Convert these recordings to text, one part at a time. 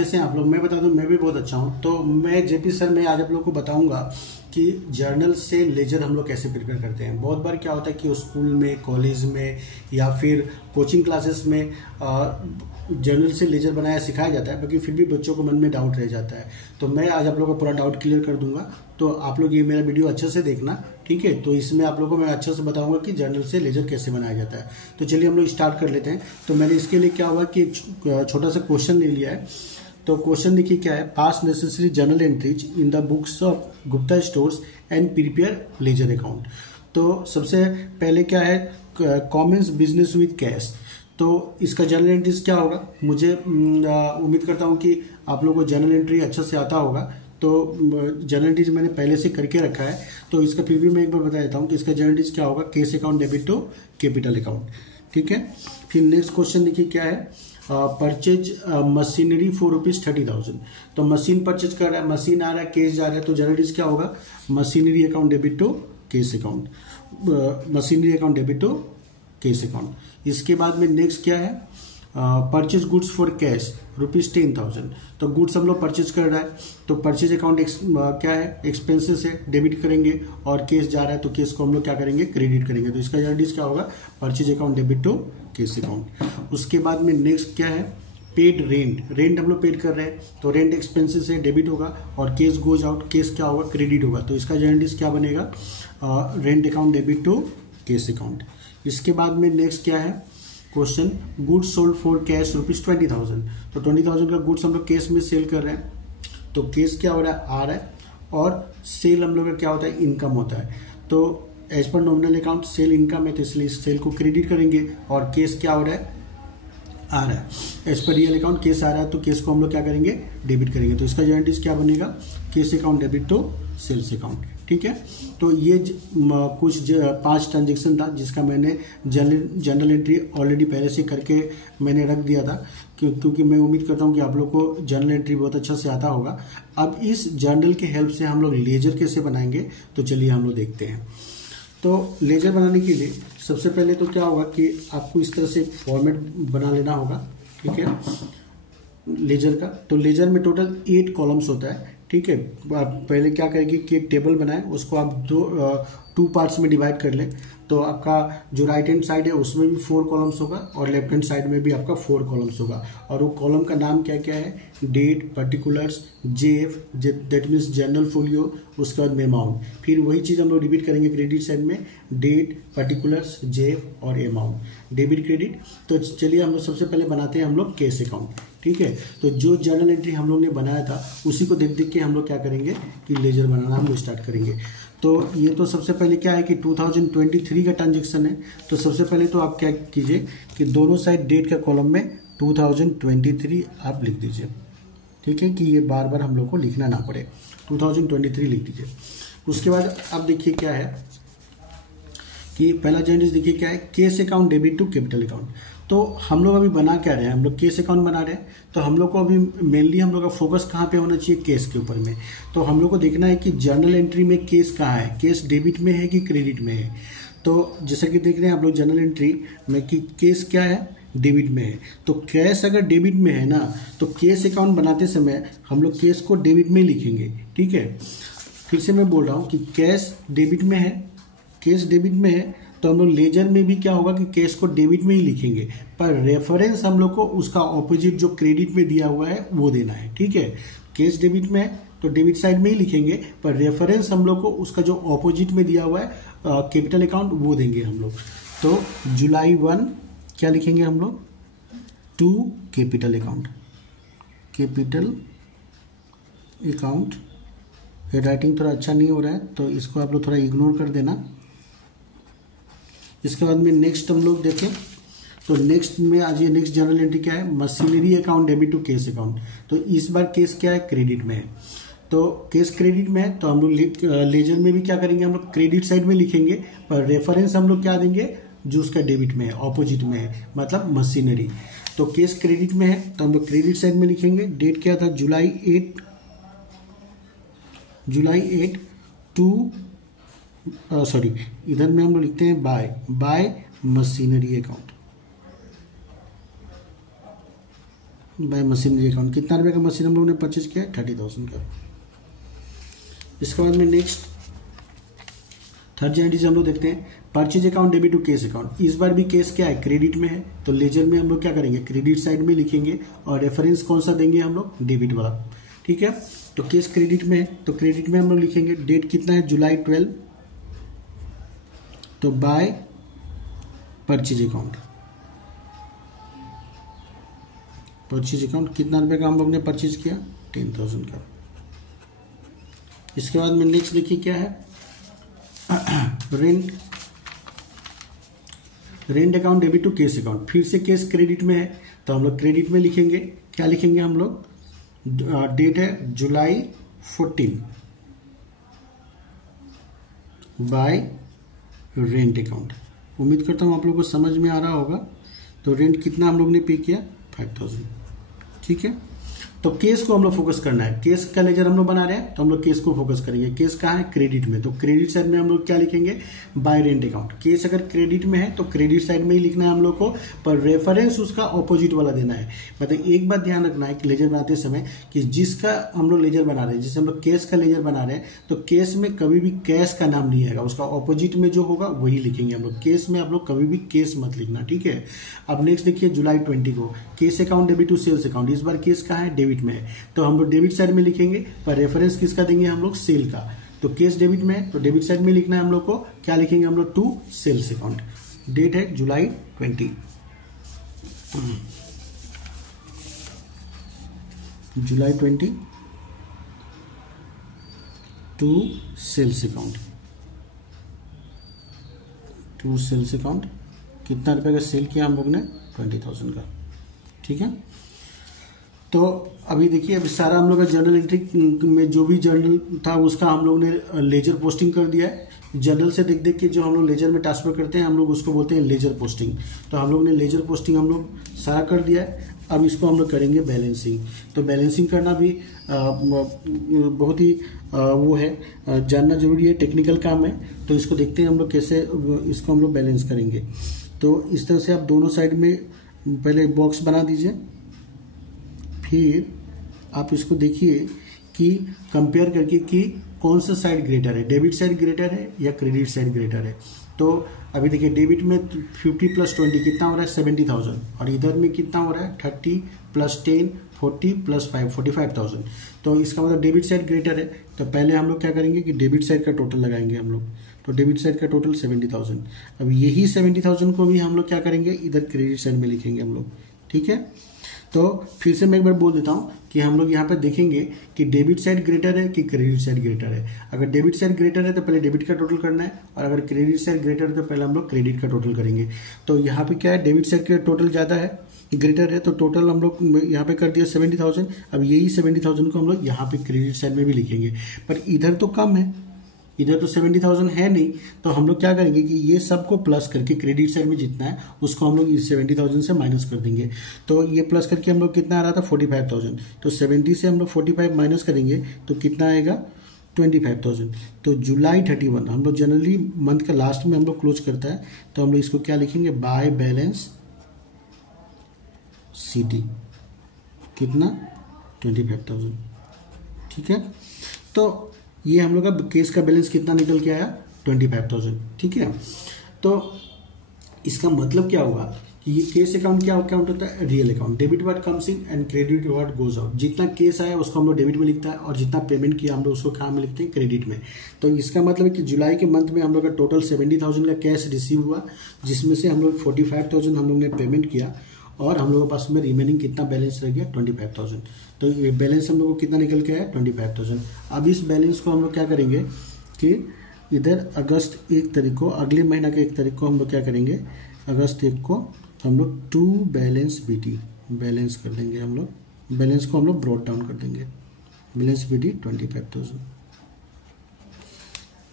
कैसे हैं आप लोग। मैं बता दूं, मैं भी बहुत अच्छा हूं। तो मैं जेपी सर, मैं आज आप लोगों को बताऊंगा कि जर्नल से लेजर हम लोग कैसे प्रिपेयर करते हैं। बहुत बार क्या होता है कि स्कूल में, कॉलेज में या फिर कोचिंग क्लासेस में जर्नल से लेजर बनाया सिखाया जाता है, बाकी फिर भी बच्चों को मन में डाउट रह जाता है। तो मैं आज आप लोगों का पूरा डाउट क्लियर कर दूंगा। तो आप लोग ये मेरा वीडियो अच्छे से देखना, ठीक है। तो इसमें आप लोगों को मैं अच्छे से बताऊंगा कि जर्नल से लेजर कैसे बनाया जाता है। तो चलिए हम लोग स्टार्ट कर लेते हैं। तो मैंने इसके लिए क्या हुआ कि एक छोटा सा क्वेश्चन ले लिया है। तो क्वेश्चन देखिए क्या है, पास necessary journal entries in the books of Gupta stores and prepare ledger account. तो सबसे पहले क्या है, कॉमन्स बिजनेस विद कैश। तो इसका जर्नल एंट्रीज क्या होगा, मुझे उम्मीद करता हूँ कि आप लोगों को जर्नल एंट्री अच्छा से आता होगा। तो जर्नल एंट्रीज मैंने पहले से करके रखा है। तो इसका प्रीव्यू में एक बार बता देता हूँ कि इसका जर्नल एंट्रीज क्या होगा, cash account debit to capital account, ठीक है। फिर नेक्स्ट क्वेश्चन देखिए क्या है, परचेज मशीनरी फॉर ₹30,000। तो मशीन परचेज कर रहा है, मशीन आ रहा है, केस जा रहा है। तो जनरल डिस क्या होगा, machinery account debit to cash account, machinery account debit to cash account. इसके बाद में नेक्स्ट क्या है, परचेज गुड्स फॉर कैश ₹10,000। तो गुड्स हम लोग परचेज कर रहा है, तो परचेज अकाउंट क्या है, एक्सपेंसेस है, डेबिट करेंगे। और केस जा रहा है तो केस को हम लोग क्या करेंगे, क्रेडिट करेंगे। तो इसका जनरल डिस क्या होगा, purchase account debit to cash account. उसके बाद में नेक्स्ट क्या है, पेड रेंट। रेंट हम लोग पेड कर रहे हैं, तो रेंट एक्सपेंसेस है, डेबिट होगा। और केस गोज आउट, केस क्या होगा, क्रेडिट होगा। तो इसका जनरल डिस क्या बनेगा, rent account debit to cash account. इसके बाद में नेक्स्ट क्या है question, goods sold for cash ₹20,000। तो 20,000 का गुड्स हम लोग केस में सेल कर रहे हैं। तो केस क्या हो रहा है, आ रहा है। और सेल हम लोग का क्या होता है, इनकम होता है। तो as per nominal account cell income है, तो इसलिए सेल को क्रेडिट करेंगे। और केस क्या हो रहा है, आ रहा है। As per real account case आ रहा है, तो केस को हम लोग क्या करेंगे, डेबिट करेंगे। तो इसका जनरल डिस क्या बनेगा, cash account debit to sales account, ठीक है। तो ये कुछ 5 ट्रांजेक्शन था जिसका मैंने जनरल एंट्री ऑलरेडी पहले से करके मैंने रख दिया था, क्योंकि मैं उम्मीद करता हूँ कि आप लोग को जनरल एंट्री बहुत अच्छा से आता होगा। अब इस जर्नल के हेल्प से हम लोग लेजर कैसे बनाएंगे, तो चलिए हम लोग देखते हैं। तो लेजर बनाने के लिए सबसे पहले तो क्या होगा कि आपको इस तरह से फॉर्मेट बना लेना होगा, ठीक है, लेजर का। तो लेजर में टोटल 8 कॉलम्स होता है, ठीक है। आप पहले क्या करेंगे कि एक टेबल बनाएं, उसको आप 2 पार्ट्स में डिवाइड कर लें। तो आपका जो राइट हैंड साइड है उसमें भी 4 कॉलम्स होगा, और लेफ्ट हैंड साइड में भी आपका 4 कॉलम्स होगा। और वो कॉलम का नाम क्या क्या है, date, particulars, J F that means journal folio, उसके बाद में अमाउंट। फिर वही चीज़ हम लोग रिपीट करेंगे क्रेडिट साइड में, डेट, पर्टिकुलर्स, जेएफ और अमाउंट, डेबिट क्रेडिट। तो चलिए हम लोग सबसे पहले बनाते हैं हम लोग केस अकाउंट, ठीक है। तो जो जर्नल एंट्री हम लोग ने बनाया था उसी को देख देख के हम लोग क्या करेंगे कि लेजर बनाना हम लोग स्टार्ट करेंगे। तो ये तो सबसे पहले क्या है कि 2023 का ट्रांजेक्शन है। तो सबसे पहले तो आप क्या कीजिए कि दोनों साइड डेट का कॉलम में 2023 आप लिख दीजिए, ठीक है, कि ये बार बार हम लोग को लिखना ना पड़े, 2023 लिख दीजिए। उसके बाद अब देखिए क्या है कि पहला जनरल देखिए क्या है, cash account debit to capital account. तो हम लोग अभी बना क्या रहे हैं, हम लोग केस अकाउंट बना रहे हैं। तो हम लोग को अभी मेनली हम लोग का फोकस कहाँ पे होना चाहिए, केस के ऊपर में। तो हम लोग को देखना है कि जर्नल एंट्री में केस कहाँ है, केस डेबिट में है कि क्रेडिट में है। तो जैसा कि देख रहे हैं आप लोग जर्नल एंट्री में कि केस क्या है, डेबिट में है। तो कैश अगर डेबिट में है ना, तो केस अकाउंट बनाते समय हम लोग केस को डेबिट में लिखेंगे, ठीक है। फिर से मैं बोल रहा हूँ कि कैश डेबिट में है, केस डेबिट में है, तो हम लोग लेजर में भी क्या होगा कि केस को डेबिट में ही लिखेंगे, पर रेफरेंस हम लोग को उसका ऑपोजिट जो क्रेडिट में दिया हुआ है वो देना है, ठीक है। केस डेबिट में है तो डेबिट साइड में ही लिखेंगे, पर रेफरेंस हम लोग को उसका जो ऑपोजिट में दिया हुआ है कैपिटल अकाउंट वो देंगे हम लोग। तो जुलाई 1 क्या लिखेंगे हम लोग, to capital account, capital account. Writing थोड़ा अच्छा नहीं हो रहा है तो इसको आप लोग थोड़ा इग्नोर कर देना। इसके बाद में नेक्स्ट हम लोग देखें, तो नेक्स्ट में आज ये नेक्स्ट जर्नल एंट्री क्या है, machinery account debit to cash account. तो इस बार केस क्या है, क्रेडिट में है। तो केस क्रेडिट में है तो हम लोग लेजर में भी क्या करेंगे, हम लोग क्रेडिट साइड में लिखेंगे, पर रेफरेंस हम लोग क्या देंगे, जो उसका डेबिट में है, ऑपोजिट में है, मतलब मशीनरी। तो केस क्रेडिट में है तो हम लोग क्रेडिट साइड में लिखेंगे। डेट क्या था, जुलाई 8 टू सॉरी, इधर में हम लोग लिखते हैं bye machinery account, bye machinery account, कितना रुपये का मशीन हम लोग ने परचेज किया, 30,000 का। इसके बाद में नेक्स्ट थर्ड एंट्री हम लोग देखते हैं, purchase account debit to cash account. इस बार भी केस क्या है, क्रेडिट में है, तो लेजर में हम लोग क्या करेंगे, क्रेडिट साइड में लिखेंगे और रेफरेंस कौन सा देंगे हम लोग, डेबिट वाला। ठीक है, तो केस क्रेडिट में है, तो क्रेडिट में हम लोग लिखेंगे डेट कितना है, जुलाई 12, तो by purchase account. Purchase account कितना रुपए का हम लोग ने परचेज किया, 10,000 का। इसके बाद में नेक्स्ट देखिए क्या है, rent account debit to cash account. फिर से केस क्रेडिट में है, तो हम लोग क्रेडिट में लिखेंगे, क्या लिखेंगे हम लोग, डेट है जुलाई 14 बाय रेंट अकाउंट। उम्मीद करता हूँ आप लोगों को समझ में आ रहा होगा। तो रेंट कितना हम लोग ने पे किया, 5,000। ठीक है, तो केस को हम लोग फोकस करना है, केस का लेजर हम लोग बना रहे हैं, तो हम लोग केस को फोकस करेंगे। केस कहाँ है, क्रेडिट में, तो क्रेडिट साइड में हम लोग क्या लिखेंगे, बाय रेंट अकाउंट। केस अगर क्रेडिट में है तो क्रेडिट साइड में ही लिखना है हम लोग को, पर रेफरेंस उसका ऑपोजिट वाला देना है। मतलब एक बात ध्यान रखना है कि लेजर बनाते समय कि जिसका हम लोग लेजर बना रहे हैं, जैसे हम लोग केस का लेजर बना रहे हैं, तो केस में कभी भी कैश का नाम नहीं आएगा, उसका ऑपोजिट में जो होगा वही लिखेंगे हम लोग। केस में आप लोग कभी भी केस मत लिखना। ठीक है, अब नेक्स्ट देखिए जुलाई 20 को cash account debit to sales account. इस बार केस कहाँ है, डेबिट में है, तो हम लोग डेबिट साइड में लिखेंगे, पर रेफरेंस किसका देंगे हम लोग, सेल का। तो केस डेबिट में है, तो डेबिट साइड में लिखना है हम लोग को, क्या लिखेंगे हम लोग, टू सेल्स अकाउंट। डेट है जुलाई 20, जुलाई 20 to sales account, to sales account. कितना रुपए का सेल किया हम लोग ने, 20,000 का। ठीक है, तो अभी देखिए, अभी सारा हम लोग का जर्नल एंट्री में जो भी जर्नल था उसका हम लोग ने लेजर पोस्टिंग कर दिया है। जर्नल से देख देख के जो हम लोग लेजर में ट्रांसफर करते हैं, हम लोग उसको बोलते हैं लेजर पोस्टिंग। तो हम लोग ने लेजर पोस्टिंग हम लोग सारा कर दिया है। अब इसको हम लोग करेंगे बैलेंसिंग। तो बैलेंसिंग करना भी बहुत ही वो है, जानना जरूरी है, टेक्निकल काम है। तो इसको देखते हैं हम लोग कैसे इसको हम लोग बैलेंस करेंगे। तो इस तरह से आप दोनों साइड में पहले बॉक्स बना दीजिए, फिर आप इसको देखिए कि कंपेयर करके कि कौन सा साइड ग्रेटर है, डेबिट साइड ग्रेटर है या क्रेडिट साइड ग्रेटर है। तो अभी देखिए डेबिट में 50 + 20 कितना हो रहा है, 70,000, और इधर में कितना हो रहा है, 30 + 10 40 + 5 45,000। तो इसका मतलब डेबिट साइड ग्रेटर है। तो पहले हम लोग क्या करेंगे कि डेबिट साइड का टोटल लगाएंगे हम लोग। तो डेबिट साइड का टोटल 70,000। अब यही 70,000 को भी हम लोग क्या करेंगे, इधर क्रेडिट साइड में लिखेंगे हम लोग। ठीक है, तो फिर से मैं एक बार बोल देता हूं कि हम लोग यहाँ पर देखेंगे कि डेबिट साइड ग्रेटर है कि क्रेडिट साइड ग्रेटर है। अगर डेबिट साइड ग्रेटर है तो पहले डेबिट का टोटल करना है, और अगर क्रेडिट साइड ग्रेटर है तो पहले हम लोग क्रेडिट का टोटल करेंगे। तो यहाँ पे क्या है, डेबिट साइड का टोटल ज़्यादा है, ग्रेटर है, तो टोटल हम लोग यहाँ पे कर दिया 70,000। अब यही 70,000 को हम लोग यहाँ पे क्रेडिट साइड में भी लिखेंगे, पर इधर तो कम है, इधर तो 70,000 है नहीं। तो हम लोग क्या करेंगे कि ये सबको प्लस करके क्रेडिट साइड में जितना है उसको हम लोग इस 70,000 से माइनस कर देंगे। तो ये प्लस करके हम लोग कितना आ रहा था, 45,000। तो 70 से हम लोग 45 माइनस करेंगे तो कितना आएगा, 25,000। तो जुलाई 31 हम लोग जनरली मंथ का लास्ट में हम लोग क्लोज करता है, तो हम लोग इसको क्या लिखेंगे, बाय बैलेंस CD कितना, 25,000। ठीक है, तो ये हम लोग का केस का बैलेंस कितना निकल के आया, 25,000। ठीक है, तो इसका मतलब क्या हुआ कि ये केस अकाउंट क्या अकाउंट होता है, real account. Debit what comes in and credit what goes out. जितना केस आया उसको हम लोग डेबिट में लिखता है, और जितना पेमेंट किया हम लोग उसको कहाँ में लिखते हैं, क्रेडिट में। तो इसका मतलब है कि जुलाई के मंथ में हम लोग का टोटल 70,000 का कैश रिसीव हुआ, जिसमें से हम लोग 45,000 हम लोग ने पेमेंट किया, और हम लोगों के पास में रिमेनिंग कितना बैलेंस रह गया, 25,000। तो ये बैलेंस हम लोग को कितना निकल के आया, 25,000। अब इस बैलेंस को हम लोग क्या करेंगे कि इधर अगस्त 1 तारीख को, अगले महीना के 1 तारीख को हम लोग क्या करेंगे, अगस्त 1 को हम लोग टू बैलेंस BD बैलेंस कर देंगे। हम लोग बैलेंस को हम लोग ब्रॉड डाउन कर देंगे, बैलेंस BD 25,000।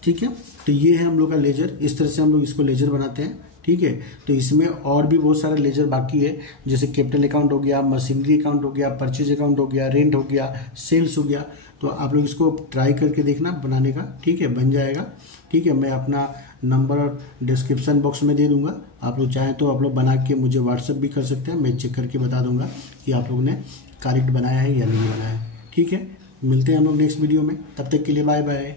ठीक है, तो ये है हम लोग का लेजर। इस तरह से हम लोग इसको लेजर बनाते हैं। ठीक है, तो इसमें और भी बहुत सारा लेजर बाकी है, जैसे कैपिटल अकाउंट हो गया, मशीनरी अकाउंट हो गया, परचेज अकाउंट हो गया, रेंट हो गया, सेल्स हो गया। तो आप लोग इसको ट्राई करके देखना बनाने का। ठीक है, बन जाएगा। ठीक है, मैं अपना नंबर और डिस्क्रिप्शन बॉक्स में दे दूंगा। आप लोग चाहें तो आप लोग बना के मुझे व्हाट्सएप भी कर सकते हैं, मैं चेक करके बता दूंगा कि आप लोगों ने करेक्ट बनाया है या नहीं बनाया है। ठीक है, मिलते हैं हम लोग नेक्स्ट वीडियो में, तब तक के लिए बाय बाय।